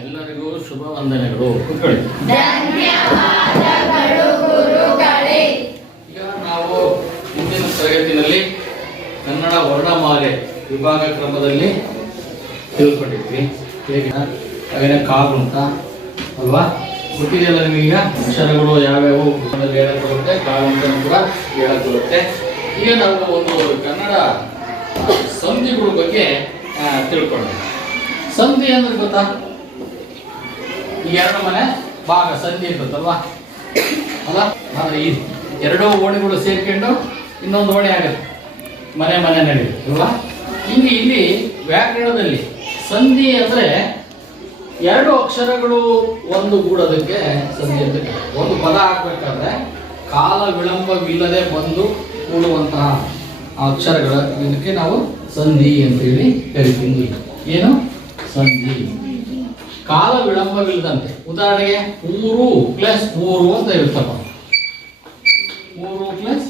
ಎಲ್ಲರಿಗೂ ಶುಭ ವಂದನೆಗಳು. ಕೂತ್ಕೊಳ್ಳಿ. ಈಗ ನಾವು ಮುಂದಿನ ತರಗತಿನಲ್ಲಿ ಕನ್ನಡ ವರ್ಣಮಾಲೆ ವಿಭಾಗ ಕ್ರಮದಲ್ಲಿ ತಿಳ್ಕೊಂಡಿದ್ವಿ. ಹೇಗೆ? ಹಾಗೆಯೇ ಕಾಲು ಅಂತ, ಅಲ್ವಾ? ಗೊತ್ತಿದೆಯಲ್ಲ ನಿಮಗೀಗ ಅಕ್ಷರಗಳು ಯಾವ್ಯಾವ ಹೇಳಕ್ ಬರುತ್ತೆ ಕಾಲು ಅಂತ ಕೂಡ ಹೇಳಕ್ ಬರುತ್ತೆ ಈಗ ನಾವು ಒಂದು ಕನ್ನಡ ಸಂಧಿಗಳ ಬಗ್ಗೆ ತಿಳ್ಕೊಳ್ಳೋಣ. ಸಂಧಿ ಅಂದ್ರೆ ಗೊತ್ತಾ? ಈ ಎರಡು ಮನೆ ಭಾಗ ಸಂಧಿ ಇರ್ತದಲ್ವಾ ಅಲ್ಲ, ಅಂದ್ರೆ ಈ ಎರಡೂ ಓಣಿಗಳು ಸೇರ್ಕೊಂಡು ಇನ್ನೊಂದು ಓಣಿ ಆಗುತ್ತೆ. ಮನೆ ಮನೆ ನಡೆಯುತ್ತೆ, ಅಲ್ವಾ? ಹಿಂಗೆ ಇಲ್ಲಿ ವ್ಯಾಕರಣದಲ್ಲಿ ಸಂಧಿ ಅಂದ್ರೆ ಎರಡು ಅಕ್ಷರಗಳು ಒಂದು ಗೂಡೋದಕ್ಕೆ ಸಂಧಿ ಅಂತ ಒಂದು ಪದ ಹಾಕ್ಬೇಕಾದ್ರೆ ಕಾಲ ವಿಳಂಬವಿಲ್ಲದೆ ಬಂದು ಕೂಡುವಂತಹ ಅಕ್ಷರಗಳ ಇದಕ್ಕೆ ನಾವು ಸಂಧಿ ಅಂತೇಳಿ ಕರಿತೀವಿ. ಏನು? ಸಂಧಿ. ಕಾಲ ವಿಳಂಬವಿಲ್ಲದಂತೆ. ಉದಾಹರಣೆಗೆ ಮೂರು ಪ್ಲಸ್ ಮೂರು ಅಂತ ಇರುತ್ತಪ್ಪ. ಮೂರು ಪ್ಲಸ್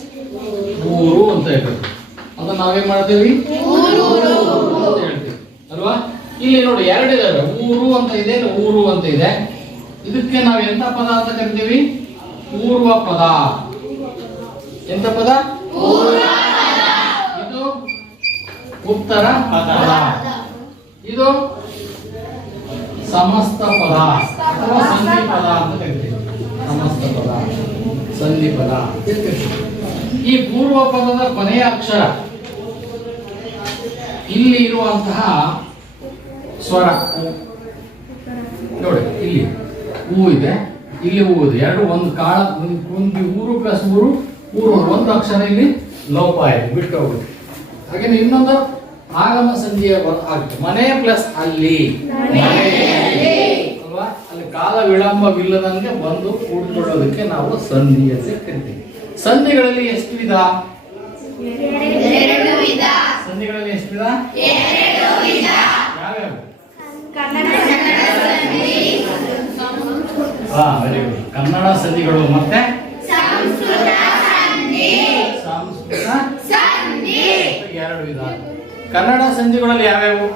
ಮೂರು ಅಂತ ಇರ್ತದೆ ಅದನ್ನ ನಾವೇನ್ ಮಾಡ್ತೀವಿ? ಅಂತ ಹೇಳ್ತೀವಿ. ಅಲ್ವಾ? ಇಲ್ಲಿ ನೋಡಿ ಎರಡಿದಾವೆ. ಊರು ಅಂತ ಇದೆ ಊರು ಅಂತ ಇದೆ. ಇದಕ್ಕೆ ನಾವು ಎಂತ ಪದ ಅಂತ ಕರಿತೀವಿ? ಪೂರ್ವ ಪದ. ಎಂತ ಪದ? ಇದು ಉತ್ತರ ಪದ. ಇದು ಸಮಸ್ತ ಪದ. ಅಥವಾ ಸಂಧಿ ಪದ ಅಂತ ಕರಿತೀವಿ. ಸಮಸ್ತ ಪದ. ಸಂಧಿ ಪದ. ಈ ಪೂರ್ವ ಪದದ ಕೊನೆಯ ಅಕ್ಷರ ಇಲ್ಲಿ ಇರುವಂತಹ ಸ್ವರ. ನೋಡಿ, ಇಲ್ಲಿ ಹೂ ಇದೆ. ಇಲ್ಲಿ ಹೂ ಇದೆ. ಎರಡು, ಒಂದು ಕಾಳ, ಒಂದು ಊರು, ಪ್ಲಸ್ ಊರು ಊರು ಒಂದು ಅಕ್ಷರ ಇಲ್ಲಿ ಲೋಪ ಆಯ್ತು ಬಿಟ್ಟು ಹೋಗುತ್ತೆ ಹಾಗೆ ಇನ್ನೊಂದು ಆಗಮ ಸಂಧಿಯ ಆಗುತ್ತೆ ಮನೆ ಪ್ಲಸ್ ಅಲ್ಲಿ. ಅಲ್ವಾ? ಅಲ್ಲಿ ಕಾಲ ವಿಳಂಬವಿಲ್ಲದಂಗೆ ಬಂದು ಕೂಡ್ಕೊಳ್ಳೋದಕ್ಕೆ ನಾವು ಸಂಧಿ ಅಂತ ಕರಿತೀವಿ. ಸಂಧಿಗಳಲ್ಲಿ ಎಷ್ಟು ವಿಧ? ಸಂಧಿಗಳಲ್ಲಿ ಎಷ್ಟು ವಿಧ? ಯಾವ್ಯಾವ? ಹಾ ವೆರಿ ಗುಡ್ ಕನ್ನಡ ಸಂಧಿಗಳು ಮತ್ತೆ? ಎರಡು ವಿಧ ಕನ್ನಡ ಸಂಧಿಗಳಲ್ಲಿ ಯಾವ್ಯಾವು.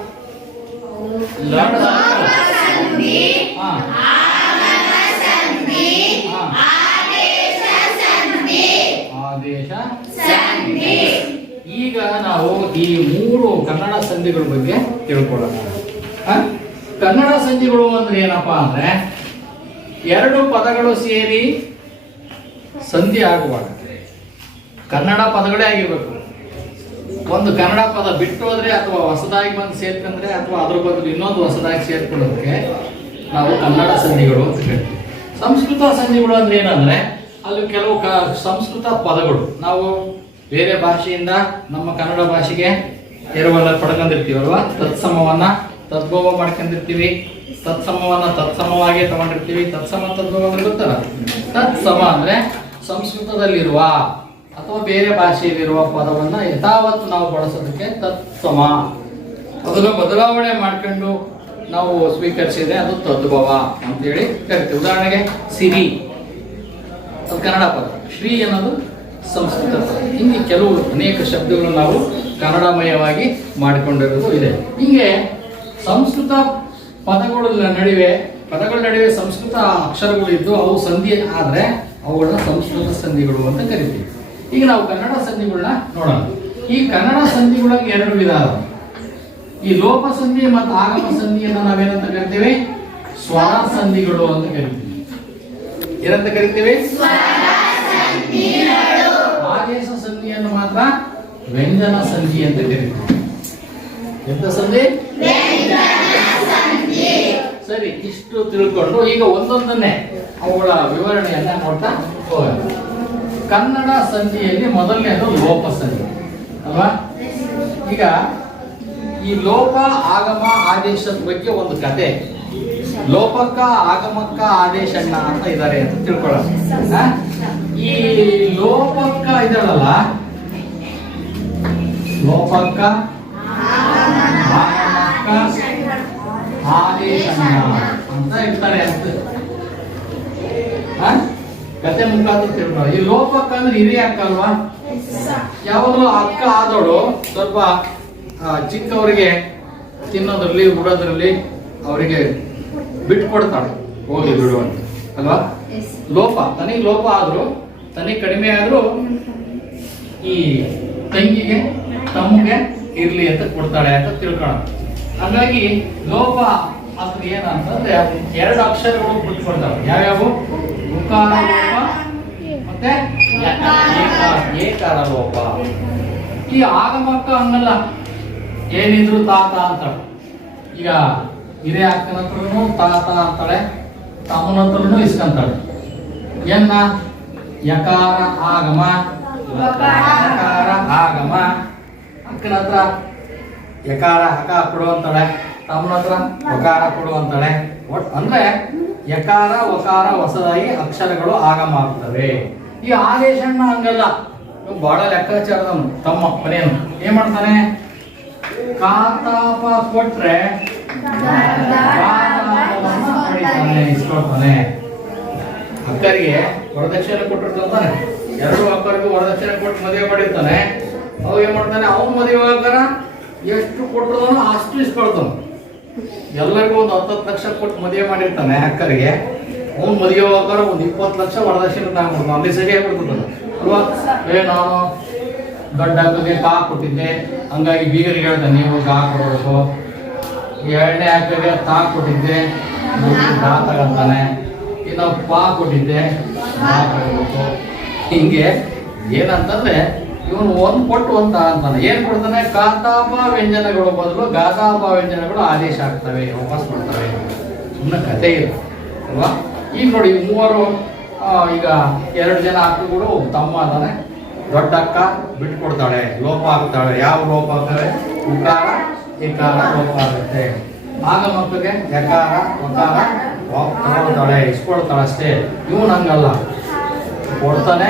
ಆದೇಶ ಈಗ ನಾವು ಈ ಮೂರು ಕನ್ನಡ ಸಂಧಿಗಳ ಬಗ್ಗೆ ತಿಳ್ಕೊಳ್ಳೋಣ? ಕನ್ನಡ ಸಂಧಿಗಳು ಅಂದ್ರೆ ಏನಪ್ಪಾ ಅಂದ್ರೆ ಎರಡು ಪದಗಳು ಸೇರಿ ಸಂಧಿ ಆಗುವಾಗ. ಕನ್ನಡ ಪದಗಳೇ ಆಗಿರ್ಬೇಕು. ಒಂದು ಕನ್ನಡ ಪದ ಬಿಟ್ಟು ಹೋದ್ರೆ ಅಥವಾ ಹೊಸದಾಗಿ ಬಂದು ಸೇರ್ಕೊಂಡ್ರೆ ಅಥವಾ ಅದ್ರ ಬದಲು ಇನ್ನೊಂದು ಹೊಸದಾಗಿ ಸೇರ್ಕೊಳ್ಳೋದಕ್ಕೆ ನಾವು ಕನ್ನಡ ಸಂಧಿಗಳು ಅಂತ ಹೇಳ್ತೀವಿ. ಸಂಸ್ಕೃತ ಸಂಧಿಗಳು ಅಂದ್ರೆ ಏನಂದ್ರೆ ಅಲ್ಲಿ ಕೆಲವು ಕ ಸಂಸ್ಕೃತ ಪದಗಳು. ನಾವು ಬೇರೆ ಭಾಷೆಯಿಂದ ನಮ್ಮ ಕನ್ನಡ ಭಾಷೆಗೆ ಎರವಲ್ಲ ಪಡ್ಕೊಂಡಿರ್ತೀವಲ್ವಾ? ತತ್ಸಮವನ್ನ ತದ್ಭವ ಮಾಡ್ಕೊಂಡಿರ್ತೀವಿ. ತತ್ಸಮವನ್ನ ತತ್ಸಮವಾಗಿ ತಗೊಂಡಿರ್ತೀವಿ. ತತ್ಸಮ ತದ್ಭವ ಅಂದ್ರೆ ಗೊತ್ತಲ್ಲ? ತತ್ಸಮ ಅಂದ್ರೆ ಸಂಸ್ಕೃತದಲ್ಲಿರುವ ಅಥವಾ ಬೇರೆ ಭಾಷೆಯಲ್ಲಿರುವ ಪದವನ್ನ ಯಥಾವತ್ತು ನಾವು ಬಳಸೋದಕ್ಕೆ ತತ್ಸಮ. ಅದನ್ನು ಬದಲಾವಣೆ ಮಾಡ್ಕೊಂಡು ನಾವು ಸ್ವೀಕರಿಸಿದ್ರೆ ಅದು ತದ್ಭವ ಅಂತೇಳಿ ಕರಿತೀವಿ ಉದಾಹರಣೆಗೆ ಸಿರಿ, ಅದು ಕನ್ನಡ ಪದ. ಶ್ರೀ ಅನ್ನೋದು ಸಂಸ್ಕೃತ ಹಿಂಗೆ ಕೆಲವು ಅನೇಕ ಶಬ್ದಗಳು ನಾವು ಕನ್ನಡಮಯವಾಗಿ ಮಾಡಿಕೊಂಡಿರೋದು ಇದೆ. ಹಿಂಗೆ ಸಂಸ್ಕೃತ ಪದಗಳ ನಡುವೆ ಪದಗಳ ನಡುವೆ ಸಂಸ್ಕೃತ ಅಕ್ಷರಗಳು ಇದ್ದು ಅವು ಸಂಧಿ ಆದರೆ ಅವುಗಳನ್ನ ಸಂಸ್ಕೃತ ಸಂಧಿಗಳು ಅಂತ ಕರಿತೀವಿ. ಈಗ ನಾವು ಕನ್ನಡ ಸಂಧಿಗಳನ್ನ ನೋಡೋಣ. ಈ ಕನ್ನಡ ಸಂಧಿಗಳಿಗೆ ಎರಡು ವಿಧ. ಈ ಲೋಪ ಸಂಧಿ ಮತ್ತು ಆಗಮ ಸಂಧಿಯನ್ನು ನಾವೇನಂತ ಕರಿತೇವೆ? ಸ್ವರ ಸಂಧಿಗಳು ಅಂತ ಕರಿತೀವಿ. ಏನಂತ ಕರಿತೇವೆ? ಆದೇಶ ಸಂಧಿಯನ್ನು ಮಾತ್ರ ವ್ಯಂಜನ ಸಂಧಿ ಅಂತ ಕರಿತೀವಿ. ಎಂತ ಸಂಧಿ? ಸರಿ, ಇಷ್ಟು ತಿಳ್ಕೊಂಡು ಈಗ ಒಂದೊಂದನ್ನೇ ಅವುಗಳ ವಿವರಣೆಯನ್ನ ನೋಡ್ತಾ ಹೋಗೋಣ. ಕನ್ನಡ ಸಂಧಿಯಲ್ಲಿ ಮೊದಲನೇದು ಲೋಪ ಸಂಧಿ, ಅಲ್ವಾ? ಈಗ ಈ ಲೋಪ ಆಗಮ ಆದೇಶದ ಬಗ್ಗೆ ಒಂದು ಕತೆ. ಲೋಪಕ್ಕ ಆಗಮಕ್ಕ ಆದೇಶಣ್ಣ ಅಂತ ಇದ್ದಾರೆ ಅಂತ ತಿಳ್ಕೊಳ್ಳೋಣ? ಈ ಲೋಪಕ್ಕ ಇದಾಳಲ್ಲ? ಲೋಪಕ್ಕ ಆದೇಶಣ್ಣ ಅಂತ ಇರ್ತಾರೆ ಅಂತ? ಕತೆ ಮುಖಾಂತರ ತಿಳ್ಕೊಳ್ಳೋ ಈ ಲೋಪಕ್ಕ ಅಂದ್ರೆ ಹಿರಿಯ ಅಕ್ಕ ಅಲ್ವಾ? ಯಾವಾಗಲೂ ಅಕ್ಕ ಆದೋಳು ಸ್ವಲ್ಪ ಚಿಕ್ಕವರಿಗೆ ತಿನ್ನೋದ್ರಲ್ಲಿ ಉಡೋದ್ರಲ್ಲಿ ಅವರಿಗೆ ಬಿಟ್ಕೊಡ್ತಾಳೆ. ಹೋಗಿ ಬಿಡು ಅಂತ. ಅಲ್ವಾ? ಲೋಪ ತನಿಗೆ ಲೋಪ ಆದ್ರು ತನಿ ಕಡಿಮೆ ಆದ್ರೂ ಈ ತಂಗಿಗೆ ತಮ್ಮಗೆ ಇರ್ಲಿ ಅಂತ ಕೊಡ್ತಾಳೆ ಅಂತ ತಿಳ್ಕೊಳ್ಳೋಣ ಹಾಗಾಗಿ ಲೋಪ ಅಂದ್ರೆ ಏನಂತಂದ್ರೆ ಎರಡು ಅಕ್ಷರಗಳು ಬಿಟ್ಕೊಡ್ತಾಳೆ. ಯಾವ್ಯಾವು? ಉಕಾರ ಮತ್ತೆ ಏಕಾರ ಲೋಪ ಈ ಆಗಮಕ್ಕ ಹಂಗಲ್ಲ ಏನಿದ್ರು ತಾತ ಅಂತಾಳೆ. ಈಗ ಹಿರಿಯ ಅಕ್ಕನ ಹತ್ರನು ತಾತ ಅಂತಾಳೆ ತಮ್ಮನ ಹತ್ರನು ಇಸ್ಕಂತಾಳೆ ಎನ್ನ? ಯಕಾರ ಆಗಮ. ಯಕಾರ ಆಗಮ. ಅಕ್ಕನ ಹತ್ರ ಯಕಾರ ಹಕ ಕೊಡು ಅಂತಾಳೆ ತಮ್ಮನ ಹತ್ರ ಹಕಾರ ಕೊಡು ಅಂತಾಳೆ. ಒಟ್ ಅಂದ್ರೆ ಯಕಾರ ಒಕಾರ ಹೊಸದಾಗಿ ಅಕ್ಷರಗಳು ಆಗಮ ಆಗ್ತವೆ. ಈ ಆದೇಶಣ್ಣ ಹಂಗಲ್ಲ. ಬಹಳ ಲೆಕ್ಕಾಚಾರದ ತಮ್ಮ ಮನೆಯನ್ನು ಏನ್ ಮಾಡ್ತಾನೆ? ಕಾತಾಪ ಕೊಟ್ರೆ ಇಸ್ಕೊಳ್ತಾನೆ ಅಕ್ಕರಿಗೆ ವರದಕ್ಷಿಣೆ ಕೊಟ್ಟಿರ್ತಾನೆ ಎರಡು ಅಕ್ಕರಿಗೂ ವರದಕ್ಷಿಣೆ ಕೊಟ್ಟು ಮದುವೆ ಮಾಡಿರ್ತಾನೆ. ಅವ್ ಏನ್ ಮಾಡ್ತಾನೆ? ಅವ್ನ ಮದುವೆ ಆಗಾರ ಎಷ್ಟು ಕೊಟ್ಟಿರ್ತಾನೋ ಅಷ್ಟು ಇಸ್ಕೊಳ್ತಾನ. ಎಲ್ಲರಿಗೂ ಒಂದು ಹತ್ತತ್ತು ಲಕ್ಷ ಕೊಟ್ಟು ಮದುವೆ ಮಾಡಿರ್ತಾನೆ ಅಕ್ಕರಿಗೆ ಅವ್ನು ಮದುವೆ ಆಗಾರ ಒಂದು ಇಪ್ಪತ್ತು ಲಕ್ಷ ವರದಕ್ಷಿಣೆ ತಗೊಂಡ್ಬಿಡ್ತಾನೆ ಅಲ್ಲಿ ಸರಿ ಆಗ್ಬಿಡ್ತದೆ ಅಲ್ವಾ? ಏ, ನಾನು ದೊಡ್ಡ ಅಕ್ಕಗೆ ಕಾ ಕೊಟ್ಟಿದ್ದೆ. ಹಂಗಾಗಿ ಬೀಗರಿಗೆ ಹೇಳ್ತಾನೆ ನೀವು ಕಾ ಕೊಡಬೇಕು. ಎರಡನೇ ಅಕ್ಕಗೆ ತಾ ಕೊಟ್ಟಿದ್ದೆ. ತಾ ತಗೊಂತಾನೆ. ಇನ್ನು ಪಾ ಕೊಟ್ಟಿದ್ದೆ. ಹಿಂಗೆ ಏನಂತಂದ್ರೆ ಇವನು ಒಂದು ಕೊಟ್ಟು ಅಂತ ಅಂತಾನೆ. ಏನ್ ಕೊಡ್ತಾನೆ? ಕಾತಾಪ ವ್ಯಂಜನಗಳು ಬದಲು ಗಾತಾಪ ವ್ಯಂಜನಗಳು ಆದೇಶ ಆಗ್ತವೆ, ವಾಪಸ್ ಮಾಡ್ತವೆ ಸುಮ್ಮನೆ ಕಥೆ ಇಲ್ಲ, ಅಲ್ವಾ? ಈಗ ನೋಡಿ ಮೂವರು ಈಗ ಎರಡು ಜನ ಅಕ್ಕಗಳು ತಮ್ಮ ಅದಾನೆ ದೊಡ್ಡ ಅಕ್ಕ ಬಿಟ್ಕೊಡ್ತಾಳೆ, ಲೋಪ ಆಗ್ತಾಳೆ ಯಾವ ಲೋಪ ಆಗ್ತಾಳೆ ಉಕಾರ ಇಕಾರ ಲೋಪ ಆಗುತ್ತೆ. ಆಗ ಮಕ್ಕಳಿಗೆ ಯಕಾರ ಉಕಾರ ತಗೊಳ್ತಾಳೆ ಇಸ್ಕೊಳ್ತಾಳೆ ಅಷ್ಟೇ. ಇವನು ಹಂಗಲ್ಲ. ಕೊಡ್ತಾನೆ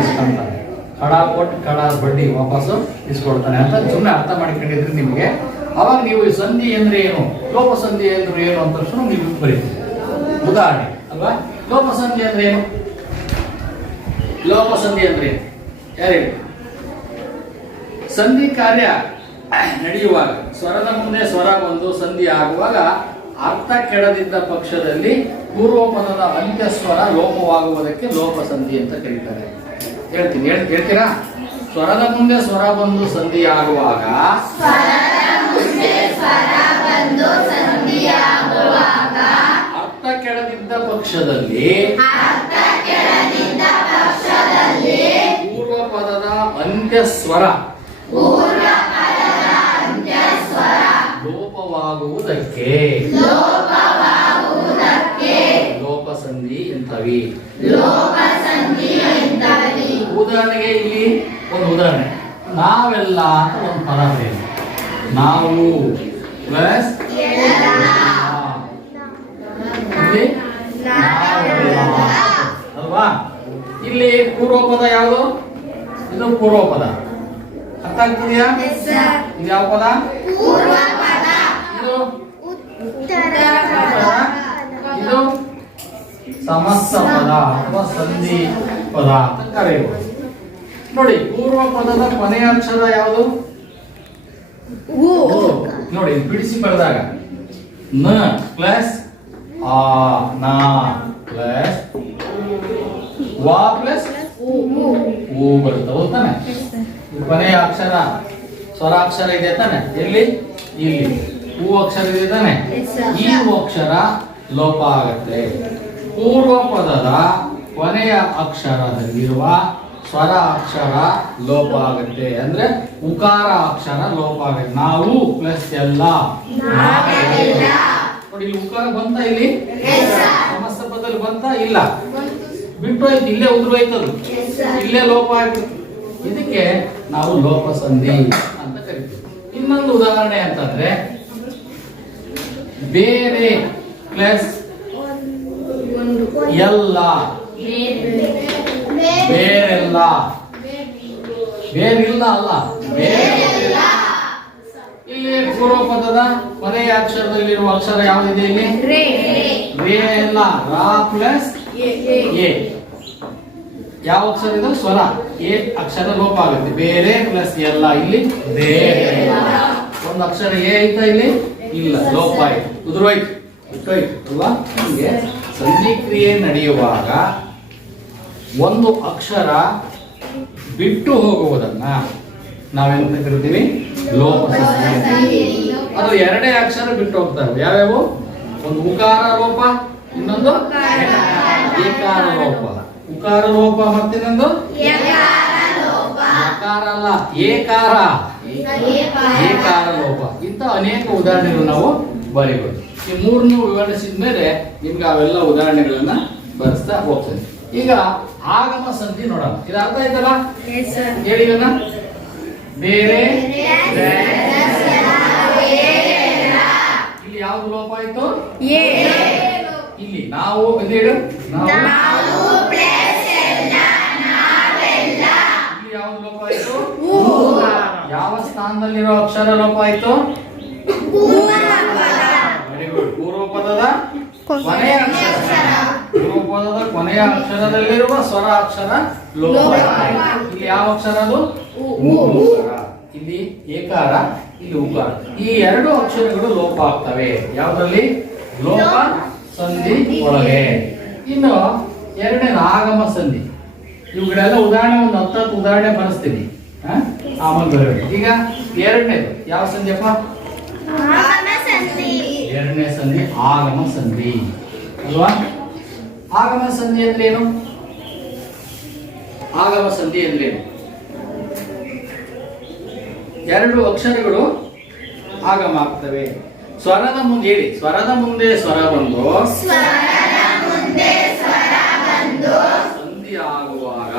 ಇಸ್ಕೊಂತಾನೆ ಕಡ ಕೊಟ್ಟು ಕಡ ಬಡ್ಡಿ ವಾಪಸ್ಸು ಇಸ್ಕೊಡ್ತಾನೆ ಅಂತ ಸುಮ್ಮನೆ ಅರ್ಥ ಮಾಡ್ಕೊಂಡಿದ್ರೆ ನಿಮಗೆ. ಅವಾಗ ನೀವು ಈ ಸಂಧಿ ಅಂದ್ರೆ ಏನು? ಲೋಪ ಸಂಧಿ ಅಂದ್ರೆ ಏನು ಅಂತ ತಕ್ಷಣ ನೀವು ಬರೀತೀರಿ. ಉದಾಹರಣೆ, ಅಲ್ವಾ? ಲೋಪ ಸಂಧಿ ಅಂದ್ರೆ ಏನು? ಲೋಪ ಸಂಧಿ ಅಂದ್ರೆ ಏನು? ಯಾರು ಸಂಧಿ ಕಾರ್ಯ ನಡೆಯುವಾಗ, ಸ್ವರದ ಮುಂದೆ ಸ್ವರ ಬಂದು ಸಂಧಿ ಆಗುವಾಗ ಅರ್ಥ ಕೆಡದಿದ್ದ ಪಕ್ಷದಲ್ಲಿ ಪೂರ್ವಪದದ ಅಂತ್ಯ ಸ್ವರ ಲೋಪವಾಗುವುದಕ್ಕೆ ಲೋಪ ಸಂಧಿ ಅಂತ ಕರೀತಾರೆ. ಹೇಳ್ತೀನಿ, ಹೇಳ್- ಹೇಳ್ತೀರಾ? ಸ್ವರದ ಮುಂದೆ ಸ್ವರ ಬಂದು ಸಂಧಿ ಆಗುವಾಗ? ಅರ್ಥ ಕೆಡದಿದ್ದ ಪಕ್ಷದಲ್ಲಿ? ಪೂರ್ವ ಪದದ ಅಂತ್ಯ ಸ್ವರ. ಲೋಪವಾಗುವುದಕ್ಕೆ. ಲೋಪ ಸಂಧಿ ಎಂತವಿ? ಉದಾಹರಣೆಗೆ ಇಲ್ಲಿ ಒಂದು ಉದಾಹರಣೆ. ನಾವೆಲ್ಲ ಅಂತ ಒಂದು ಪದ ಇದೆ ನಾವು ಪ್ಲಸ್. ಅಲ್ವಾ? ಇಲ್ಲಿ ಪೂರ್ವ ಪದ ಯಾವುದು? ಇದು ಪೂರ್ವ ಪದ ಅರ್ಥ ಆಗ್ತದೆಯಾ? ಇದು ಯಾವ ಪದ? ಇದು? ಇದು ಸಮಸ್ತ ಪದ ಅಥವಾ ಸಂಧಿ ಪದ ಅಂತ ಕರೆಯಬಹುದು ನೋಡಿ ಪೂರ್ವ ಪದದ ಕೊನೆಯ ಅಕ್ಷರ ಯಾವುದು? ನೋಡಿ ಬಿಡಿಸಿ ಬರೆದಾಗ. ನ ಪ್ಲಸ್ ಆ ನ ಪ್ಲಸ್ ವಾ ಪ್ಲಸ್ ಓ ಬರುತ್ತೆ ತಾನೆ. ಕೊನೆಯ ಅಕ್ಷರ ಸ್ವರಾಕ್ಷರ ಇದೆ ತಾನೆ. ಎಲ್ಲಿ? ಇಲ್ಲಿ. ಹೂ ಅಕ್ಷರ ಇದೆ ತಾನೆ. ಈ ಅಕ್ಷರ ಲೋಪ ಆಗುತ್ತೆ. ಪೂರ್ವ ಪದದ ಕೊನೆಯ ಅಕ್ಷರದಲ್ಲಿರುವ ಸ್ವರ ಅಕ್ಷರ ಲೋಪ ಆಗುತ್ತೆ ಅಂದ್ರೆ ಉಕಾರ ಅಕ್ಷರ ಲೋಪ ಆಗುತ್ತೆ. ನಾವು ಪ್ಲಸ್ ಎಲ್ಲ. ನೋಡಿ ಇಲ್ಲಿ ಉಕಾರ ಬಂತ ಇಲ್ಲಿ? ಸಮಸ್ತ ಪದದಲ್ಲಿ ಬಂತ ಇಲ್ಲ? ಬಿಟ್ಟು ಆಯ್ತು ಇಲ್ಲೇ ಉದುರು ಇಲ್ಲೇ ಲೋಪ ಆಯ್ತು. ಇದಕ್ಕೆ ನಾವು ಲೋಪ ಸಂಧಿ ಅಂತ ಕರಿತೀವಿ. ಇನ್ನೊಂದು ಉದಾಹರಣೆ ಅಂತಂದ್ರೆ ಬೇರೆ ಪ್ಲಸ್ ಎಲ್ಲ. ಬೇರೆಲ್ಲ. ಬೇರಿಲ್ಲ ಅಲ್ಲ. ಬೇರೆಲ್ಲ ಇಲ್ಲಿ ಪೂರ್ವ ಪದದ ಕೊನೆಯ ಅಕ್ಷರದಲ್ಲಿರುವ ಅಕ್ಷರ ಯಾವುದಿದೆ ಇಲ್ಲಿ? ರೇ. ಇಲ್ಲ ರಾ ಪ್ಲಸ್ ಎ. ಯಾವ ಅಕ್ಷರ ಇದು? ಸ್ವರ. ಎ ಅಕ್ಷರ ಲೋಪ ಆಗುತ್ತೆ. ಬೇರೆ ಪ್ಲಸ್ ಎಲ್ಲ ಇಲ್ಲಿ ಬೇರೆ ಒಂದು ಅಕ್ಷರ ಎ ಐತಾ ಇಲ್ಲಿ? ಇಲ್ಲ ಲೋಪ ಆಯ್ತು. ಉದುರೋಯ್ತು ಅಲ್ವಾ? ಹೀಗೆ ಸಂಧಿಕ್ರಿಯೆ ನಡೆಯುವಾಗ ಒಂದು ಅಕ್ಷರ ಬಿಟ್ಟು ಹೋಗುವುದನ್ನ ನಾವೇನು ಕರಿತೀವಿ ಲೋಪ ಅದು ಎರಡೇ ಅಕ್ಷರ ಬಿಟ್ಟು ಹೋಗ್ತಾರೆ ಯಾವ್ಯಾವು? ಒಂದು ಉಕಾರ ಲೋಪ, ಇನ್ನೊಂದು ಏಕಾರ ಲೋಪ. ಉಕಾರ ಲೋಪ ಮತ್ತಿನ್ನೊಂದು ಅಕಾರ ಅಲ್ಲ, ಏಕಾರ. ಏಕಾರ ಲೋಪ. ಇಂಥ ಅನೇಕ ಉದಾಹರಣೆಗಳು ನಾವು ಬರೀಬಹುದು ಈ ಮೂರನ್ನು ವಿವರಿಸಿದ ಮೇಲೆ ನಿಮ್ಗೆ ಅವೆಲ್ಲ ಉದಾಹರಣೆಗಳನ್ನ ಬರೆಸ್ತಾ ಹೋಗ್ತೇನೆ. ಈಗ ಆಗಮ ಸಂಧಿ ನೋಡೋಣ. ಇದು ಅರ್ಥ ಆಯ್ತಲ್ಲ? ಹೇಳಿ ಇದನ್ನ. ಬೇರೆ ಇಲ್ಲಿ ಯಾವ್ದು ಲೋಪ ಆಯ್ತು? ಇಲ್ಲಿ ನಾವು ಇದು ಹೇಳು. ನಾವು. ಇಲ್ಲಿ ಯಾವ್ದು ಲೋಪ ಆಯ್ತು? ಯಾವ ಸ್ಥಾನದಲ್ಲಿರೋ ಅಕ್ಷರ ಲೋಪ ಆಯ್ತು? ವೆರಿ ಗುಡ್ ಪೂರ್ವ ಪದದ ಕೊನೆಯ ಅಕ್ಷರ. ಪದದ ಕೊನೆಯ ಅಕ್ಷರದಲ್ಲಿರುವ ಸ್ವರ ಅಕ್ಷರ ಲೋಪ. ಇಲ್ಲಿ ಯಾವ ಅಕ್ಷರ ಅದು. ಇಲ್ಲಿ ಏಕಾರ ಇಲ್ಲಿ ಉಕಾರ. ಈ ಎರಡು ಅಕ್ಷರಗಳು ಲೋಪ ಆಗ್ತವೆ. ಯಾವುದರಲ್ಲಿ? ಲೋಪ ಸಂಧಿ ಒಳಗೆ. ಇನ್ನು ಎರಡನೇ ಆಗಮ ಸಂಧಿ. ಇವುಗಳೆಲ್ಲ ಉದಾಹರಣೆ ಒಂದು ಹತ್ತತ್ತು ಉದಾಹರಣೆ ಬರೆಸ್ತೀನಿ. ಈಗ ಎರಡನೇದು. ಯಾವ ಸಂಧಿಯಪ್ಪ? ಎರಡನೇ ಸಂಧಿ ಆಗಮ ಸಂಧಿ. ಅಲ್ವಾ? ಆಗಮ ಸಂಧಿ ಅಂದ್ರೇನು ಏನು? ಆಗಮ ಸಂಧಿ ಅಂದ್ರೆ ಏನು? ಎರಡು ಅಕ್ಷರಗಳು ಆಗಮ ಆಗ್ತವೆ. ಸ್ವರದ ಮುಂದೆ ಹೇಳಿ. ಸ್ವರದ ಮುಂದೆ ಸ್ವರ ಬಂದು ಸಂಧಿ ಆಗುವಾಗ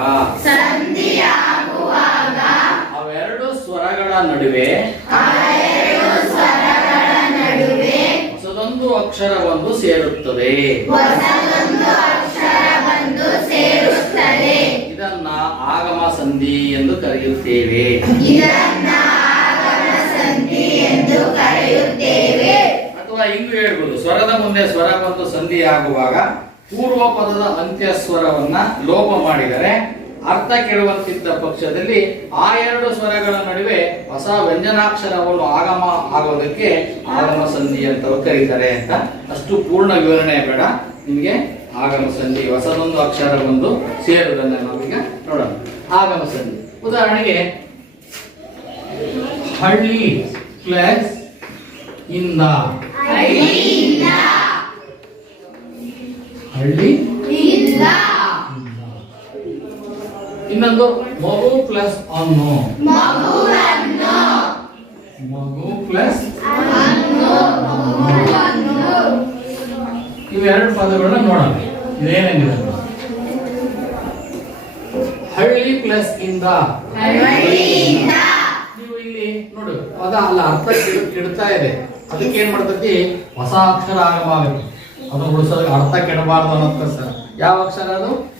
ಅವೆರಡು ಸ್ವರಗಳ ನಡುವೆ ಹೊಸದೊಂದು ಅಕ್ಷರ ಒಂದು ಸೇರುತ್ತದೆ. ಇದನ್ನ ಆಗಮ ಸಂಧಿ ಎಂದು ಕರೆಯುತ್ತೇವೆ. ಅಥವಾ ಇನ್ನು ಹೇಳ್ಬೋದು ಸ್ವರದ ಮುಂದೆ ಸ್ವರ ಬಂದು ಸಂಧಿ ಆಗುವಾಗ ಪೂರ್ವ ಪದದ ಅಂತ್ಯ ಸ್ವರವನ್ನ ಲೋಪ ಮಾಡಿದರೆ ಅರ್ಥ ಕೆಡುವಂತಿದ್ದ ಪಕ್ಷದಲ್ಲಿ ಆ ಎರಡು ಸ್ವರಗಳ ನಡುವೆ ಹೊಸ ವ್ಯಂಜನಾಕ್ಷರವನ್ನು ಆಗಮ ಆಗೋದಕ್ಕೆ ಆಗಮ ಸಂಧಿ ಅಂತ ಕರೀತಾರೆ ಅಂತ. ಅಷ್ಟು ಪೂರ್ಣ ವಿವರಣೆ ಬೇಡ. ನಿಮಗೆ ಆಗಮ ಸಂಧಿ ಹೊಸದೊಂದು ಅಕ್ಷರ ಬಂದು ಸೇರುವುದನ್ನು ನಾವೀಗ ನೋಡೋಣ. ಆಗಮ ಸಂಧಿ. ಉದಾಹರಣೆಗೆ ಹಳ್ಳಿ ಪ್ಲಸ್ ಇಂದ. ಹಳ್ಳಿ ಇನ್ನೊಂದು ಮಗು ಪ್ಲಸ್ ಅನ್ನು. ಮಗು ಪ್ಲಸ್ ಇವೆರಡು ಪದಗಳನ್ನ ನೋಡೋಣ. ಇದೇನೇನಿದೆ. ಹಳ್ಳಿ ಪ್ಲಸ್ ಇಂದ. ನೀವು ಇಲ್ಲಿ ನೋಡು ಪದ ಅಲ್ಲ ಅರ್ಥ ಕೆಡ್- ಕೆಡ್ತಾ ಇದೆ. ಅದಕ್ಕೆ ಏನ್ ಮಾಡ್ತೈತಿ? ಹೊಸ ಅಕ್ಷರ ಆಗಬಾರದು. ಅದನ್ನು ಅದು ಉಳಿಸೋದಕ್ಕೆ ಅರ್ಥ ಕೆಡಬಾರ್ದು ಸರ್. ಯಾವ ಅಕ್ಷರ ಅದು?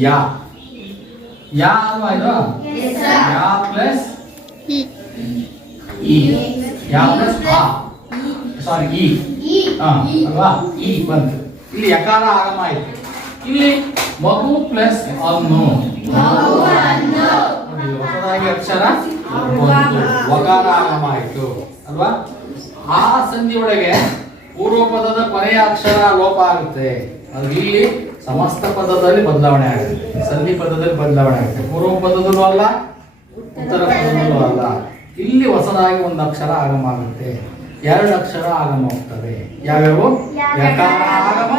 ಯಾ. ಯಾ ಅಲ್ವಾ ಇದು ಯಾ ಪ್ಲಸ್ ಇ ಯಾ ಪ್ಲಸ್ ಆ. ಸಾರಿ ಇ ಅಲ್ವಾ? ಇ ಬಂತು. ಇಲ್ಲಿ ಯಕಾರ ಆಗಮ ಆಯ್ತು. ಇಲ್ಲಿ ಮಗು ಪ್ಲಸ್ ಅನ್ನು. ನೋಡಿ ಹೊಸದಾಗಿ ಅಕ್ಷರ ವಕಾರ ಆಗಮ ಆಯ್ತು. ಅಲ್ವಾ? ಆ ಸಂಧಿ ಒಳಗೆ ಪೂರ್ವ ಪದದ ಕೊನೆಯ ಅಕ್ಷರ ಲೋಪ ಆಗುತ್ತೆ. ಅದು ಇಲ್ಲಿ ಸಮಸ್ತ ಪದದಲ್ಲಿ ಬದಲಾವಣೆ ಆಗುತ್ತೆ. ಸಂಧಿ ಪದದಲ್ಲಿ ಬದಲಾವಣೆ ಆಗುತ್ತೆ. ಪೂರ್ವ ಪದದಲ್ಲೂ ಅಲ್ಲ ಉತ್ತರ ಪದದಲ್ಲೂ ಅಲ್ಲ. ಇಲ್ಲಿ ಹೊಸದಾಗಿ ಒಂದು ಅಕ್ಷರ ಆಗಮ ಆಗುತ್ತೆ. ಎರಡು ಅಕ್ಷರ ಆಗಮ ಹೋಗ್ತವೆ ಯಾವ್ಯಾವು? ಯಕಾರ ಆಗಮ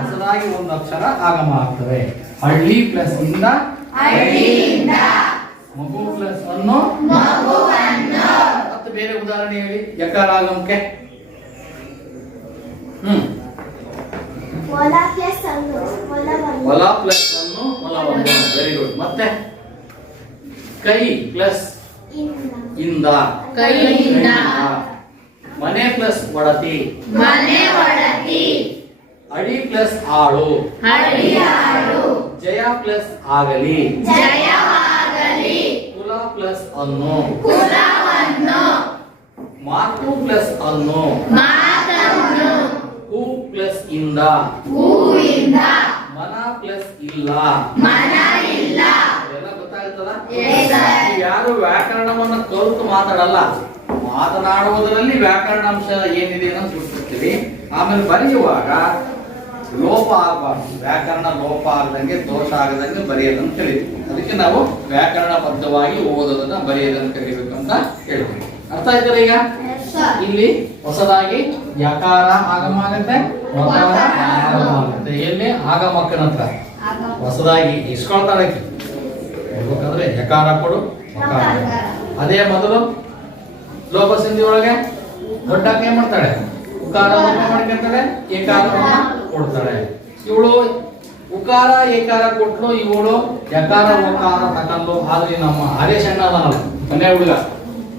ಹೊಸದಾಗಿ ಒಂದು ಅಕ್ಷರ ಆಗಮ ಆಗ್ತವೆ. ಹಳ್ಳಿ ಪ್ಲಸ್ ಇಂದ ಮಗು ಪ್ಲಸ್ ಅನ್ನು ಮತ್ತೆ ಬೇರೆ ಉದಾಹರಣೆ ಹೇಳಿ. ಯಕಾರ ಆಗಮಕ್ಕೆ ಹೊಲ ಪ್ಲಸ್ ಅನ್ನು ಹೊಲವನ್ನು ವೆರಿ ಗುಡ್ ಮತ್ತೆ? ಕೈ ಪ್ಲಸ್ ಇಂದ ಇಂದ ಕೈಯಿಂದ. ಮನೆ ಪ್ಲಸ್ ಒಡತಿ. ಮನೆ ಒಡತಿ. ಅಡಿ ಪ್ಲಸ್ ಆಳು. ಹಳಿಯಾಳು ಜಯ ಪ್ಲಸ್ ಆಗಲಿ. ಜಯ ಆಗಲಿ. ಕುಲ ಪ್ಲಸ್ ಅನ್ನು. ಕುಲವನ್ನು. ಮಾತು ಪ್ಲಸ್ ಅನ್ನು. ಹೂ ಪ್ಲಸ್ ಇಂದ. ಹೂವಿಂದ. ಮನ ಇಲ್ಲ. ಮನ ಇಲ್ಲ. ಎಲ್ಲ. ನೀವು ಯಾರು ವ್ಯಾಕರಣವನ್ನ ಕಲ್ತು ಮಾತಾಡಲ್ಲ. ಮಾತನಾಡುವುದರಲ್ಲಿ ವ್ಯಾಕರಣಾಂಶ ಏನಿದೆ ಅಂತ ತಿಳ್ಕೊಳ್ತೀವಿ ಆಮೇಲೆ ಬರೆಯುವಾಗ ಲೋಪ ಆಗಬಾರ್ದು. ವ್ಯಾಕರಣ ಲೋಪ ಆಗದಂಗೆ ದೋಷ ಆಗದಂಗೆ ಬರೆಯೋದನ್ನು ಕಲಿತೀವಿ. ಅದಕ್ಕೆ ನಾವು ವ್ಯಾಕರಣ ಬದ್ಧವಾಗಿ ಓದೋದನ್ನ ಬರೆಯೋದನ್ನು ಕಲಿಬೇಕು ಅಂತ ಹೇಳ್ತೀವಿ. ಅರ್ಥ ಆಯ್ತಲ್ಲ ಈಗ? ಇಲ್ಲಿ ಹೊಸದಾಗಿ ಯಕಾರ ಆಗಮ ಆಗತ್ತೆ ಆಗ ಮಕ್ಕನ ಎಲ್ಲಿ ಹತ್ರ. ಹೊಸದಾಗಿ ಇಸ್ಕೊಳ್ತಾಳೆ ಹೋಗ್ಬೇಕಂದ್ರೆ ಹೇಳ್ಬೇಕಾದ್ರೆ ಯಕಾರ ಕೊಡು ಅದೇ ಮೊದಲು ಲೋಪ ಸಿಂಧಿ ಒಳಗೆ ದೊಡ್ಡ ಏನ್ ಮಾಡ್ತಾಳೆ? ಉಕಾರ ಮಾಡ್ಕೊಂತಾಳೆ ಏಕಾರ ಕೊಡ್ತಾಳೆ. ಇವಳು ಉಕಾರ ಏಕಾರ ಕೊಟ್ಲು ಇವಳು ಯಕಾರ ಉಕಾರ ತಗೊಂಡು ಆದ್ರೆ ನಮ್ಮ ಹರೇಶ್ ಅಣ್ಣ ಅದಾನಲ್ಲ ಮನೆ ಹುಡುಗ.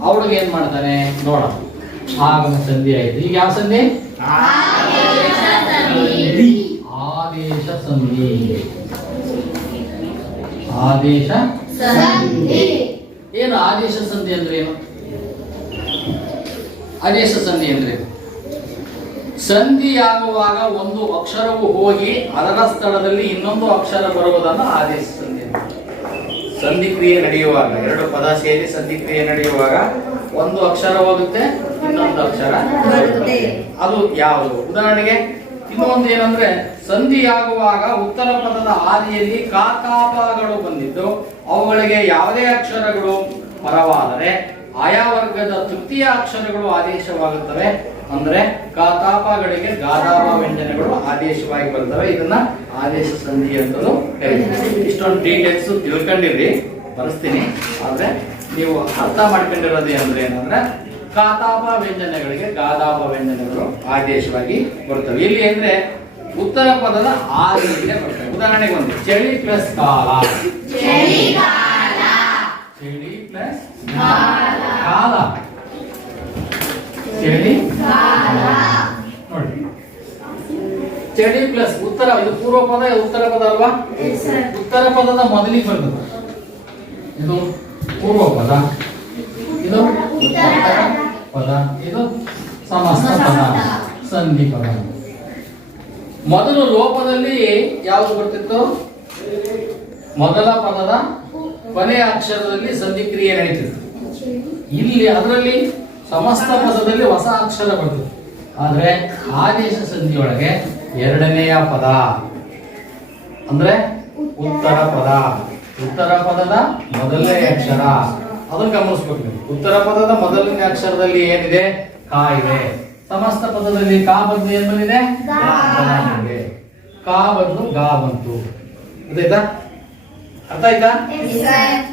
ಅವಳಿಗೆ ಏನ್ ಮಾಡ್ತಾನೆ? ನೋಡ ಆಗ ಸಂಧಿ ಆಯ್ತು. ಈಗ ಯಾವ ಸಂಧಿ? ಆದೇಶ ಸಂಧಿ. ಆದೇಶ ಸಂಧಿ ಆದೇಶ ಸಂಧಿ ಏನು ಆದೇಶ ಸಂಧಿ ಅಂದ್ರೆ ಏನು ಆದೇಶ ಸಂಧಿ ಅಂದ್ರೆ? ಸಂಧಿಯಾಗುವಾಗ ಒಂದು ಅಕ್ಷರವು ಹೋಗಿ ಅದರ ಸ್ಥಳದಲ್ಲಿ ಇನ್ನೊಂದು ಅಕ್ಷರ ಬರುವುದನ್ನು ಆದೇಶ ಸಂಧಿ ಅಂತ. ಸಂಧಿ ಕ್ರಿಯೆ ನಡೆಯುವಾಗ ಎರಡು ಪದ ಸೇರಿ ಸಂಧಿ ಕ್ರಿಯೆ ನಡೆಯುವಾಗ ಒಂದು ಅಕ್ಷರ ಹೋಗುತ್ತೆ, ಇನ್ನೊಂದು ಅಕ್ಷರ ಅದು ಯಾವುದು? ಉದಾಹರಣೆಗೆ ಇನ್ನೊಂದು ಏನಂದ್ರೆ ಸಂಧಿಯಾಗುವಾಗ ಉತ್ತರ ಪದದ ಆದಿಯಲ್ಲಿ ಕಾಕಾಪಗಳು ಬಂದಿದ್ದು, ಅವುಗಳಿಗೆ ಯಾವುದೇ ಅಕ್ಷರಗಳು ಪರವಾದರೆ, ಆಯಾ ವರ್ಗದ ತೃತೀಯ ಅಕ್ಷರಗಳು ಆದೇಶವಾಗುತ್ತವೆ. ಅಂದ್ರೆ ಕಾತಾಪಗಳಿಗೆ ಗಾದಾಪ ವ್ಯಂಜನಗಳು ಆದೇಶವಾಗಿ ಬರ್ತವೆ. ಇದನ್ನ ಆದೇಶ ಸಂಧಿ ಅಂತಲೂ ಕರೀತಾರೆ. ಇಷ್ಟೊಂದು ಡೀಟೇಲ್ಸ್ ತಿಳ್ಕೊಂಡಿರಿ, ಬರೆಸ್ತೀನಿ. ಆದ್ರೆ ನೀವು ಅರ್ಥ ಮಾಡ್ಕೊಂಡಿರೋದು ಅಂದ್ರೆ ಏನಂದ್ರೆ ಕಾತಾಪ ವ್ಯಂಜನಗಳಿಗೆ ಗಾದಾಪ ವ್ಯಂಜನಗಳು ಆದೇಶವಾಗಿ ಬರ್ತವೆ ಇಲ್ಲಿ ಅಂದ್ರೆ ಉತ್ತರ ಪದದ ಆದಿಯಲ್ಲೇ ಬರ್ತವೆ. ಉದಾಹರಣೆಗೆ ಒಂದು ಚಳಿ ಪ್ಲಸ್ ಕಾಲ. ಚಳಿ ಪ್ಲಸ್ ಕಾಲ. ಚಳಿ ನೋಡಿ. ಚಳಿ ಪ್ಲಸ್ ಉತ್ತರ ಇದು ಪೂರ್ವ ಪದ ಉತ್ತರ ಪದ ಅಲ್ವಾ? ಉತ್ತರ ಪದದ ಮೊದಲಿಗೆ ಬರ್ತದೆ. ಇದು ಪೂರ್ವ ಪದ ಇದು? ಪದ. ಇದು ಸಮಸ್ತ ಪದ ಸಂಧಿ ಪದ ಮೊದಲು ಲೋಪದಲ್ಲಿ ಯಾವುದು ಬರ್ತಿತ್ತು? ಮೊದಲ ಪದದ ಕೊನೆಯ ಅಕ್ಷರದಲ್ಲಿ ಸಂಧಿ ಕ್ರಿಯೆ ನಡೀತಿತ್ತು. ಇಲ್ಲಿ ಅದರಲ್ಲಿ ಸಮಸ್ತ ಪದದಲ್ಲಿ ಹೊಸ ಅಕ್ಷರ ಬರ್ತದೆ ಆದ್ರೆ ಆದೇಶ ಸಂಧಿಯೊಳಗೆ ಎರಡನೆಯ ಪದ. ಅಂದ್ರೆ ಉತ್ತರ ಪದ. ಉತ್ತರ ಪದದ ಮೊದಲನೇ ಅಕ್ಷರ. ಅದನ್ನ ಗಮನಿಸ್ಬೇಕು ನೀವು. ಉತ್ತರ ಪದದ ಮೊದಲನೇ ಅಕ್ಷರದಲ್ಲಿ ಏನಿದೆ? ಕಾ ಇದೆ. ಸಮಸ್ತ ಪದದಲ್ಲಿ ಕಾ ಬದಲು ಏನ್ ಬಂದಿದೆ. ಕಾ ಬದಲು ಗಾ ಬಂತು. ಅದಾಯ್ತಾ ಅರ್ಥ ಆಯ್ತಾ?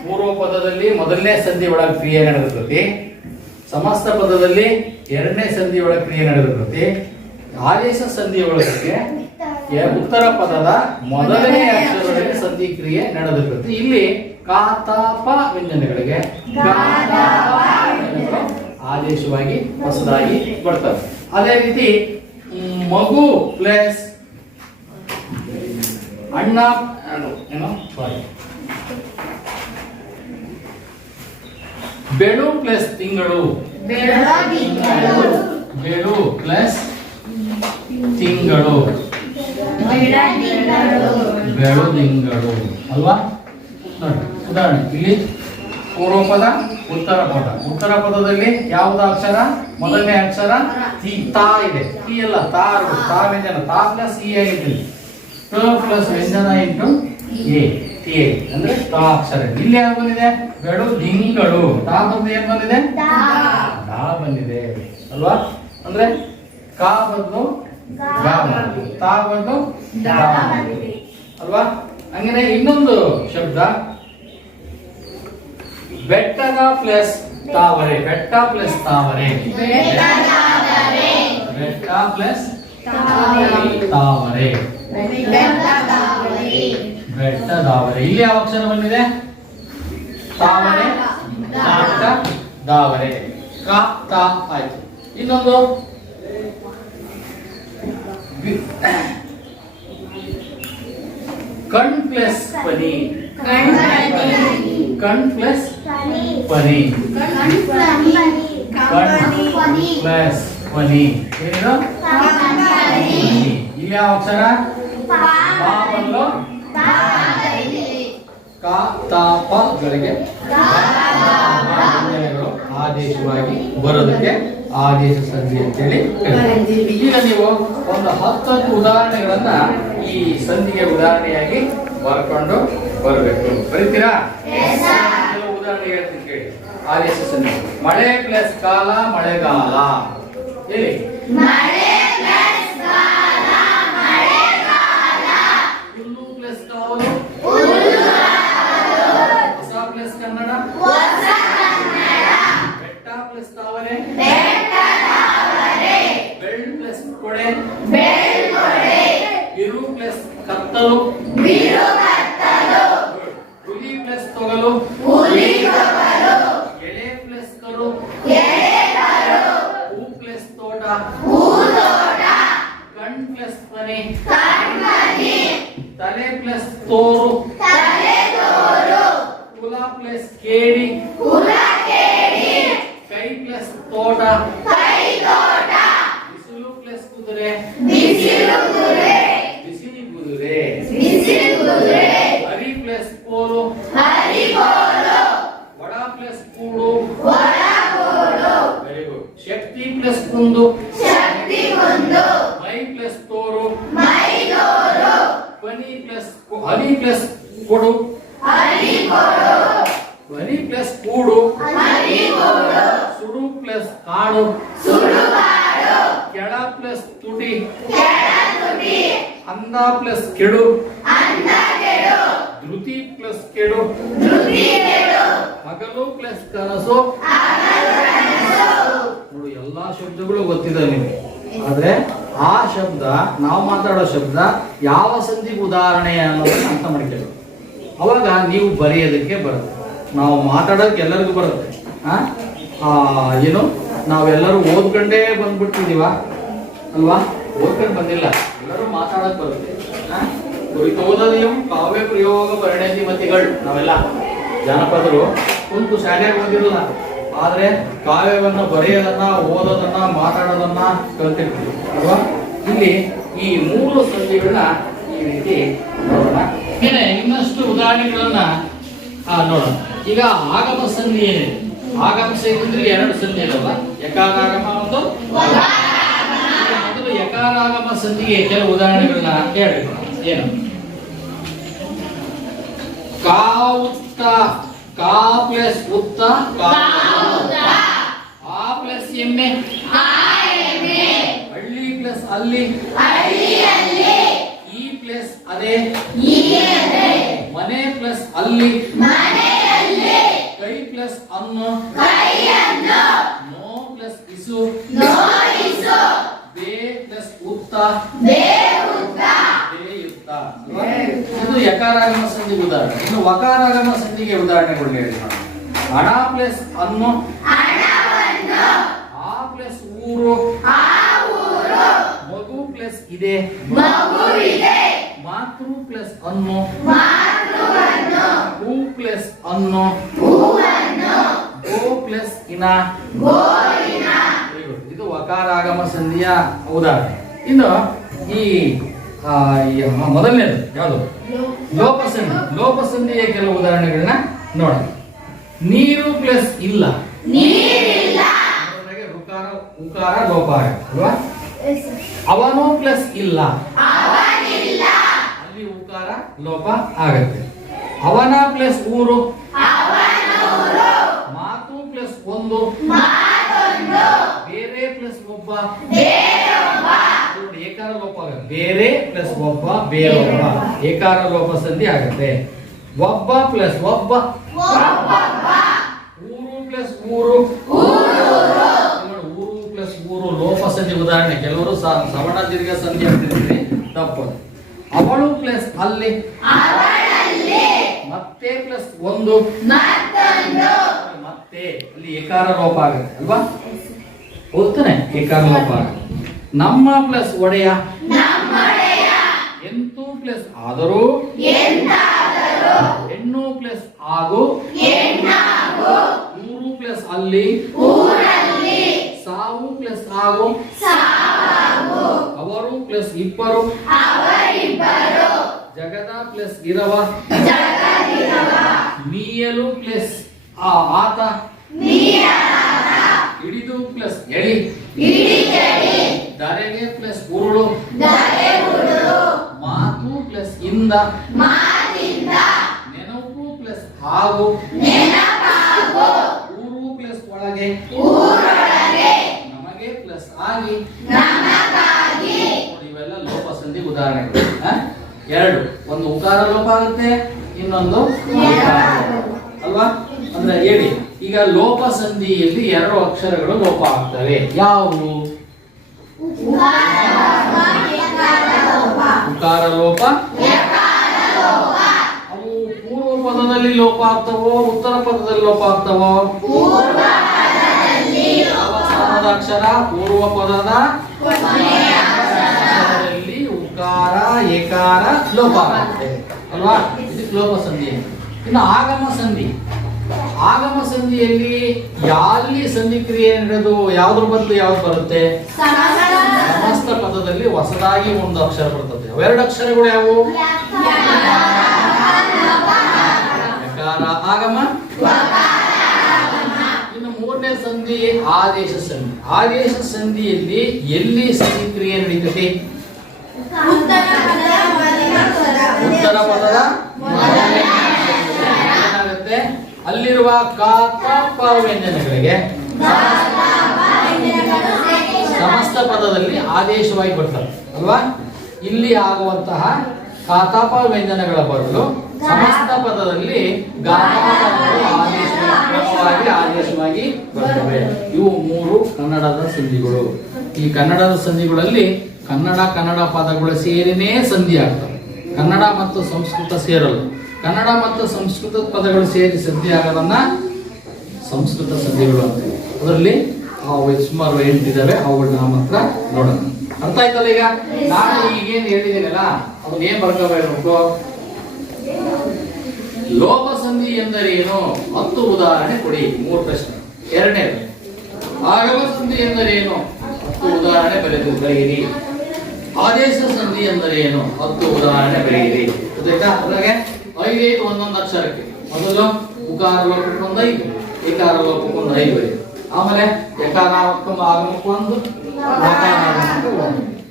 ಪೂರ್ವ ಪದದಲ್ಲಿ ಮೊದಲನೇ ಸಂಧಿ ಒಳಗೆ ಕ್ರಿಯೆ ನಡೆದಿರ್ತತಿ. ಸಮಸ್ತ ಪದದಲ್ಲಿ ಎರಡನೇ ಸಂಧಿ ಒಳಗೆ ಕ್ರಿಯೆ ನಡೆದಿರ್ತತಿ. ಆದೇಶ ಸಂಧಿ ಒಳಗೆ ಉತ್ತರ ಪದದ ಮೊದಲನೇ ಅಕ್ಷರದಲ್ಲಿ ಸಂಧಿ ಕ್ರಿಯೆ ನಡೆದಿರ್ತತಿ ಇಲ್ಲಿ ಕಾತಾಪ ವ್ಯಂಜನಗಳಿಗೆ ಆದೇಶವಾಗಿ ಹೊಸದಾಗಿ ಬರ್ತವೆ. ಅದೇ ರೀತಿ ಮಗು ಪ್ಲಸ್ ಅಣ್ಣ ಏನೋ ಸಾರಿ ಬೆಳು ಪ್ಲಸ್ ತಿಂಗಳು. ಬೆಳು ಪ್ಲಸ್ ತಿಂಗಳು. ಬೆಳದಿಂಗಳು ಅಲ್ವಾ? ನೋಡಿ ಉದಾಹರಣೆ ಇಲ್ಲಿ ಪೂರ್ವ ಪದ ಉತ್ತರ ಪದ. ಉತ್ತರ ಪದದಲ್ಲಿ ಯಾವ್ದು ಅಕ್ಷರ? ಮೊದಲನೇ ಅಕ್ಷರ ತಿ. ತಾ ಇದೆ. ಸಿ ಅಲ್ಲ ತಾ. ತಾ ವ್ಯಂಜನ. ತಾ ಪ್ಲಸ್ ಇ ಆಗಿದೆ ಟ ಪ್ಲಸ್ ವ್ಯಂಜನ ಇಂಟು ಎ. ಟಿ ಎ. ಅಂದ್ರೆ ತಾ ಅಕ್ಷರ. ಇಲ್ಲಿ ಯಾವ್ದು ಬಂದಿದೆ? ಬೆಳು ದಿಂಗಳು ತಾ ಬಂದು ಏನ್ ಬಂದಿದೆ? ಡಾ ಬಂದಿದೆ. ಅಲ್ವಾ? ಅಂದ್ರೆ ಕಾ ಬದಲು ತಾ ಬಂದಿದೆ ಅಲ್ವಾ? ಹಂಗೇನೆ ಇನ್ನೊಂದು ಶಬ್ದ. ಬೆಟ್ಟದ ಪ್ಲಸ್ ತಾವರೆ. ಬೆಟ್ಟ ಪ್ಲಸ್ ತಾವರೆ. ಬೆಟ್ಟ ಪ್ಲಸ್ ತಾವರೆ. ಬೆಟ್ಟದಾವರೆ ಇಲ್ಲಿ ಯಾವ ಅಕ್ಷರ ಬಂದಿದೆ? ತಾವರೆ. ದಾವರೆ. ಕ ತ ಆಯ್ತು. ಇನ್ನೊಂದು. ಕಣ್ ಪ್ಲಸ್ ಪನಿ ಕಣ್ ಪ್ಲಸ್ ಪನಿ ಕಣ್ ಪ್ಲಸ್ ಪನಿ. ಇಲ್ಲಿ ಯಾವ ಅಕ್ಷರ? ಪಾ ಪಾ ಬದಲು? ತಾ ಕ ಆದೇಶವಾಗಿ ಬರೋದಕ್ಕೆ ಆದೇಶ ಸಂಧಿ ಅಂತೇಳಿ ಹೇಳಿ ಈಗ ನೀವು ಒಂದು ಹತ್ತತ್ತು ಉದಾಹರಣೆಗಳನ್ನ ಈ ಸಂಧಿಗೆ ಉದಾಹರಣೆಯಾಗಿ ಬರ್ಕೊಂಡು ಬರಬೇಕು. ಬರೀತೀರಾ? ಕೆಲವು ಉದಾಹರಣೆ ಹೇಳ್ತೀನಿ ಕೇಳಿ. ಆದೇಶ ಸಂಧಿ. ಮಳೆ ಪ್ಲಸ್ ಕಾಲ ಮಳೆಗಾಲ. ಹೇಳಿ ಹುಲ್ಲು ಪ್ಲಸ್ ಕಾವಲು ಹೊಸ ಪ್ಲಸ್ ಕನ್ನಡ ಬೆಟ್ಟ ಪ್ಲಸ್ ತಾವರೆ ಬೆಳ್ ಪ್ಲಸ್ ಕೊಡೆ ಇರು ಪ್ಲಸ್ ಕತ್ತಲು ಹುಲಿ ಪ್ಲಸ್ ತೊಗಲು ಎಳೆ ಪ್ಲಸ್ ಕರು ಹೂ ಪ್ಲಸ್ ತೋಟ ಕಣ್ ಪ್ಲಸ್ ಮನೆ ತಲೆ ಪ್ಲಸ್ ತೋರು ಕುಲ ಪ್ಲಸ್ ಕೇಳಿ ಕೈ ಪ್ಲಸ್ ತೋಟ ಬಿಸಿಲು ಪ್ಲಸ್ ಕುದುರೆ ಬಿಸಿಲಿ ಕುದುರೆ ಹರಿ ಪ್ಲಸ್ ಕೋಲು ವಡ ಪ್ಲಸ್ ಕೂಡು ವೆರಿ ಗುಡ್ ಶಕ್ತಿ ಪ್ಲಸ್ ಕುಂದು ಮೈ ಪ್ಲಸ್ ತೋರು ಧ್ವನಿ ಪ್ಲಸ್ ಹನಿ ಪ್ಲಸ್ ಕೊಡು ಧ್ವನಿ ಪ್ಲಸ್ ಕೂಡು ಸುಡು ಪ್ಲಸ್ ಕಾಡು ಕೆಳ ಪ್ಲಸ್ ತುಟಿ ಅಂದ ಪ್ಲಸ್ ಕೆಡು ಧೃತಿ ಪ್ಲಸ್ ಕೆಡು ಹಗಲು ಪ್ಲಸ್ ಕನಸು ನೋಡು ಎಲ್ಲಾ ಶಬ್ದಗಳು ಆದ್ರೆ ಆ ಶಬ್ದ, ನಾವು ಮಾತಾಡೋ ಶಬ್ದ ಯಾವ ಸಂಧಿಗೆ ಉದಾಹರಣೆ ಅನ್ನೋದನ್ನ ಅರ್ಥ ಮಾಡ್ಕೊಳ್ಳಿ. ಅವಾಗ ನೀವು ಬರೆಯೋದಕ್ಕೆ ಬರುತ್ತೆ. ನಾವು ಮಾತಾಡೋಕೆ ಎಲ್ಲರಿಗೂ ಬರುತ್ತೆ. ಏನು? ನಾವೆಲ್ಲರೂ ಓದ್ಕೊಂಡೇ ಬಂದ್ಬಿಟ್ಟಿದೀವ ಅಲ್ವಾ? ಓದ್ಕೊಂಡು ಬಂದಿಲ್ಲ. ಎಲ್ಲರೂ ಮಾತಾಡೋಕೆ ಬರುತ್ತೆ. ಕುರಿತು ಕುರಿತೋದಲಿಯಂ ಕಾವ್ಯ ಪ್ರಯೋಗ ಪರಿಣತಿ ಮತಿಗಳು ನಾವೆಲ್ಲ ಜಾನಪದರು ಕುಂತು ಶಾಲೆಗೆ ಓದಿರಲ್ಲ ಆದ್ರೆ ಕಾವ್ಯವನ್ನ ಬರೆಯೋದನ್ನ, ಓದೋದನ್ನ, ಮಾತಾಡೋದನ್ನ ಕಲ್ತಿರ್ತೀವಿ, ಅಲ್ವಾ? ಇಲ್ಲಿ ಈ ಮೂರು ಸಂಧಿಗಳನ್ನ ಈ ರೀತಿ ನೋಡೋಣ. ಏನೇ ಇನ್ನಷ್ಟು ಉದಾಹರಣೆಗಳನ್ನ ನೋಡೋಣ. ಈಗ ಆಗಮ ಸಂಧಿ ಏನಿದೆ? ಆಗಮ ಸಂಧಿ ಎರಡು ಸಂಧಿ ಅಲ್ವಾ? ಯಕಾರಾಗಮ ಒಂದು ಮೊದಲು ಯಕಾರಾಗಮ ಸಂಧಿಗೆ ಕೆಲವು ಉದಾಹರಣೆಗಳನ್ನ ಹೇಳ್ಬೇಕು. ಏನು? ಕಾ ಉತ್ತ, ಕಾ ಪ್ಲಸ್ ಉತ್ತ, ಕಾ ಎಮ್ಮೆ. ಹಳ್ಳಿ ಪ್ಲಸ್ ಅಲ್ಲಿ. ಈ ಪ್ಲಸ್ ಅದೇ. ಮನೆ ಪ್ಲಸ್ ಅಲ್ಲಿ. ಕೈ ಪ್ಲಸ್ ಅನ್ನು. ನೋ ಪ್ಲಸ್ ಇಸು. ಬೇ ಪ್ಲಸ್ ಉತ್ತ? ಇದು ಯಕಾರಾಗಮ ಸಂಧಿ ಉದಾಹರಣೆ. ಇನ್ನು ವಕಾರಾಗಮ ಸಂಧಿಗೆ ಉದಾಹರಣೆ ಹೇಳಿ ನೋಡಿ. ಹಣ ಪ್ಲಸ್ ಅನ್ನು. ಊರು ಮಗು ಪ್ಲಸ್ ಇದೆ. ಮಾತೃ ಪ್ಲಸ್ ಅನ್ನು. ಹೂ ಪ್ಲಸ್ ಅನ್ನು. ಗೋ ಪ್ಲಸ್ ಇನ. ಇದು ವಕಾರಾಗಮ ಸಂಧಿಯ ಉದಾಹರಣೆ. ಇನ್ನು ಈ ಮೊದಲನೇದು ಯಾವುದು? ಲೋಪಸಂಧಿ. ಲೋಪಸಂಧಿಯ ಕೆಲವು ಉದಾಹರಣೆಗಳನ್ನ ನೋಡೋಣ. ನೀರು ಪ್ಲಸ್ ಇಲ್ಲ. ಉಕಾರ ಲೋಪ ಆಗುತ್ತೆ ಅಲ್ವಾ ಅವನು ಪ್ಲಸ್ ಇಲ್ಲ. ಅಲ್ಲಿ ಉಕಾರ ಲೋಪ ಆಗತ್ತೆ. ಅವನ ಪ್ಲಸ್ ಊರು? ಮಾತು ಪ್ಲಸ್ ಒಂದು? ಬೇರೆ ಪ್ಲಸ್ ಒಬ್ಬ? ನೋಡಿ, ಏಕಾರ ಲೋಪ ಆಗುತ್ತೆ. ಬೇರೆ ಪ್ಲಸ್ ಒಬ್ಬ ಬೇರೊಬ್ಬ ಏಕಾರ ಲೋಪ ಸಂಧಿ ಆಗುತ್ತೆ. ಒಬ್ಬ ಪ್ಲಸ್ ಒಬ್ಬ? ಊರು ಪ್ಲಸ್ ಊರು ನೋಡಿ, ಊರು ಪ್ಲಸ್ ಊರು ಲೋಪ ಸಂಧಿ ಉದಾಹರಣೆ ಕೆಲವರು ಸವರ್ಣ ದೀರ್ಘ ಸಂಧಿ ಅಂತಿರ್ತೀರಿ ತಪ್ಪು. ಅವಳು ಪ್ಲಸ್ ಅಲ್ಲಿ. ಮತ್ತೆ ಪ್ಲಸ್ ಒಂದು. ಮತ್ತೆ ಅಲ್ಲಿ ಏಕಾರ ಲೋಪ ಆಗುತ್ತೆ ಅಲ್ವಾ? ಓದ್ತಾನೆ ಏಕಾರ ಲೋಪ ಆಗುತ್ತೆ. ನಮ್ಮ ಪ್ಲಸ್ ಒಡೆಯ. ಎಂತು ಪ್ಲಸ್ ಆದರೂ. ಹೆಣ್ಣು ಪ್ಲಸ್ ಆಗು. ಮೂರು ಪ್ಲಸ್ ಅಲ್ಲಿ. ಸಾವು ಪ್ಲಸ್ ಸಾವು. ಅವರು ಪ್ಲಸ್ ಇಬ್ಬರು. ಜಗದ ಪ್ಲಸ್ ಇರವ. ಮೀಯಲು ಪ್ಲಸ್ ಆ ಆತ. ಹಿಡಿದು ಪ್ಲಸ್ ಎಳಿ. ಧರೆಗೆ ಪ್ಲಸ್ ಉರುಳು. ಮಾತು ಪ್ಲಸ್ ಇಂದ. ನೆನಪು ಪ್ಲಸ್ ಹಾಗು. ಊರು ಪ್ಲಸ್ ಒಳಗೆ. ಆಗಿ ನಮಗಾಗಿ. ಇವೆಲ್ಲ ಲೋಪ ಸಂಧಿ ಉದಾಹರಣೆಗಳು? ಎರಡು ಒಂದು ಉಕಾರ ಲೋಪ ಆಗುತ್ತೆ ಇನ್ನೊಂದು. ಅಲ್ವಾ? ಅಂದ್ರೆ ಹೇಳಿ ಈಗ ಲೋಪ ಸಂಧಿಯಲ್ಲಿ ಎರಡು ಅಕ್ಷರಗಳು ಲೋಪ ಆಗ್ತವೆ. ಯಾವುವು ಉಕಾರ ಲೋಪ. ಅವು ಪೂರ್ವ ಪದದಲ್ಲಿ ಲೋಪ ಆಗ್ತವೋ ಉತ್ತರ ಪದದಲ್ಲಿ ಲೋಪ ಆಗ್ತವೋ? ಅಕ್ಷರ ಪೂರ್ವ ಪದದ ಅಕ್ಷರದಲ್ಲಿ ಉಕಾರ ಏಕಾರ ಲೋಪ ಆಗುತ್ತೆ. ಅಲ್ವಾ? ಇದು ಲೋಪ ಸಂಧಿ. ಇನ್ನು ಆಗಮ ಸಂಧಿ. ಆಗಮ ಸಂಧಿಯಲ್ಲಿ ಯಾಲ್ಲಿ ಸಂಧಿ ಕ್ರಿಯೆ ನಡೆದು ಯಾವ್ದ್ರ ಬದಲು ಯಾವ್ದು ಬರುತ್ತೆ? ಸಮಸ್ತ ಪದದಲ್ಲಿ ಹೊಸದಾಗಿ ಒಂದು ಅಕ್ಷರ ಬರ್ತದೆ. ಎರಡು ಅಕ್ಷರಗಳು ಯಾವುವು? ಆಗಮ? ಇನ್ನು ಮೂರನೇ ಸಂಧಿ ಆದೇಶ ಸಂಧಿ. ಆದೇಶ ಸಂಧಿಯಲ್ಲಿ ಎಲ್ಲಿ ಸಂಧಿ ಕ್ರಿಯೆ ನಡೀತದೆ? ಉತ್ತರ ಪದದ ಏನಾಗುತ್ತೆ ಅಲ್ಲಿರುವ ಕಾತ ಪ ವ್ಯಂಜನಗಳಿಗೆ ಸಮಸ್ತ ಪದದಲ್ಲಿ ಆದೇಶವಾಗಿ ಬರ್ತಾರೆ, ಅಲ್ವಾ? ಇಲ್ಲಿ ಆಗುವಂತಹ ಕಾತಾಪ ವ್ಯಂಜನಗಳ ಬದಲು ಸಮಸ್ತ ಪದದಲ್ಲಿ ಆದೇಶವಾಗಿ ಬರ್ತವೆ. ಇವು ಮೂರು ಕನ್ನಡದ ಸಂಧಿಗಳು. ಈ ಕನ್ನಡದ ಸಂಧಿಗಳಲ್ಲಿ ಕನ್ನಡ ಕನ್ನಡ ಪದಗಳು ಸೇರಿನೇ ಸಂಧಿ ಆಗ್ತವೆ. ಕನ್ನಡ ಮತ್ತು ಸಂಸ್ಕೃತ ಸೇರಲು ಕನ್ನಡ ಮತ್ತು ಸಂಸ್ಕೃತ ಪದಗಳು ಸೇರಿ ಸಂಧಿ ಆಗೋದನ್ನ ಸಂಸ್ಕೃತ ಸಂಧಿಗಳು ಅಂತ ಅದರಲ್ಲಿ ಸುಮಾರು ಎಂಟಿದ್ದಾವೆ ಅವುಗಳನ್ನ ನಮ್ಮ ಹತ್ರ ನೋಡೋಣ. ಅರ್ಥ ಆಯ್ತಲ್ಲ ಈಗ? ನಾನು ಈಗೇನು ಹೇಳಿದ್ದೀನಲ್ಲ ಅದನ್ನ ಏನ್ ಬರ್ಕೋಬೇಕು ಲೋಪ ಸಂಧಿ ಎಂದರೇನು ಹತ್ತು ಉದಾಹರಣೆ ಕೊಡಿ, ಮೂರು ಪ್ರಶ್ನೆ. ಎರಡನೇದು ಆಗಮ ಸಂಧಿ ಎಂದರೇನು ಹತ್ತು ಉದಾಹರಣೆ ಬರೆದು ಬರೆಯಿರಿ. ಆದೇಶ ಸಂಧಿ ಎಂದರೇನು ಹತ್ತು ಉದಾಹರಣೆ ಬರೆಯಿರಿ. ಅದ್ರಾಗೆ ಐದೈದು ಒಂದೊಂದು ಅಕ್ಷರಕ್ಕೆ. ಮೊದಲು ಉಕಾರ ಲೋಪಕ್ಕೊಂದು ಐದು, ಏಕಾರ ಲೋಪಕ್ಕೊಂದು ಐದು ಆಮೇಲೆ ಯಕಾರಾತ್ಮ ಆಗಮಕ್ಕೆ ಒಂದು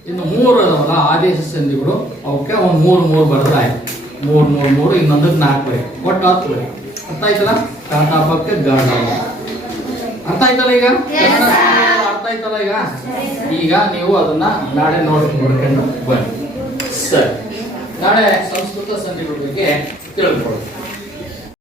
ಇನ್ನು ಮೂರು ಆದೇಶ ಸಂಧಿಗಳು ಅವಕ್ಕೆ ಒಂದು ಮೂರು ಮೂರು ಬರೆದಾಯ್ತು. ಮೂರು ಮೂರು ಮೂರು ಇನ್ನೊಂದಕ್ಕೆ ನಾಲ್ಕು ಬರೀ ಒಟ್ಟು ಹತ್ತು ಬರೀ ಅರ್ಥ ಆಯ್ತಲ್ಲ ಕಾಟಾಪಕ್ಕೆ ಗಾಢ ಅರ್ಥ ಆಯ್ತಲ್ಲ ಈಗ ಅರ್ಥ ಆಯ್ತಲ್ಲ ಈಗ? ಈಗ ನೀವು ಅದನ್ನ ನಾಳೆ ನೋಡಿ ನೋಡ್ಕೊಂಡು ಬನ್ನಿ. ಸರಿ. ನಾಳೆ ಸಂಸ್ಕೃತ ಸಂಧಿಗಳ ಬಗ್ಗೆ ತಿಳ್ಕೊಳ್ಳಿ